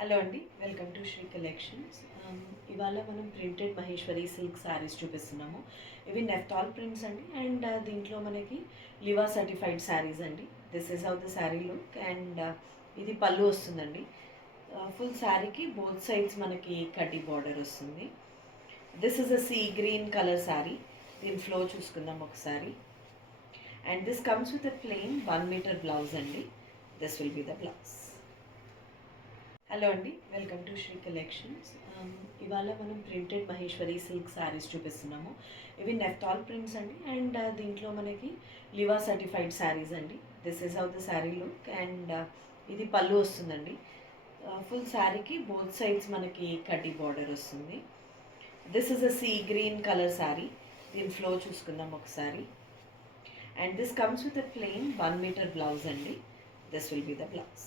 Hello అండి, welcome to Sri collections. ఇవాళ మనం ప్రింటెడ్ మహేశ్వరి సిల్క్ శారీస్ చూపిస్తున్నాము. ఇవి నెఫ్టాల్ ప్రింట్స్ అండి. అండ్ దీంట్లో మనకి లివా సర్టిఫైడ్ శారీస్ అండి. This is how the sari look. And ఇది పళ్ళు వస్తుందండి. ఫుల్ శారీకి బోత్ సైడ్స్ మనకి కడ్డీ బార్డర్ వస్తుంది. This is a sea green colour sari. దీని ఫ్లో చూసుకుందాం ఒకసారి. And this comes with a plain 1 metre blouse అండి. This will be the blouse. Hello అండి, వెల్కమ్ టు శ్రీ కలెక్షన్స్. ఇవాళ మనం ప్రింటెడ్ మహేశ్వరి సిల్క్ శారీస్ చూపిస్తున్నాము. ఇవి నెఫ్టాల్ ప్రింట్స్ అండి. అండ్ దీంట్లో మనకి లివా సర్టిఫైడ్ శారీస్ అండి. This is how the sari look. And ఇది పళ్ళు వస్తుందండి. ఫుల్ శారీకి బోత్ సైడ్స్ మనకి కడ్డీ బార్డర్ వస్తుంది. This is a sea green colour sari. దీని ఫ్లో చూసుకుందాం ఒకసారి. And this comes with a plain 1 metre blouse అండి. This will be the blouse.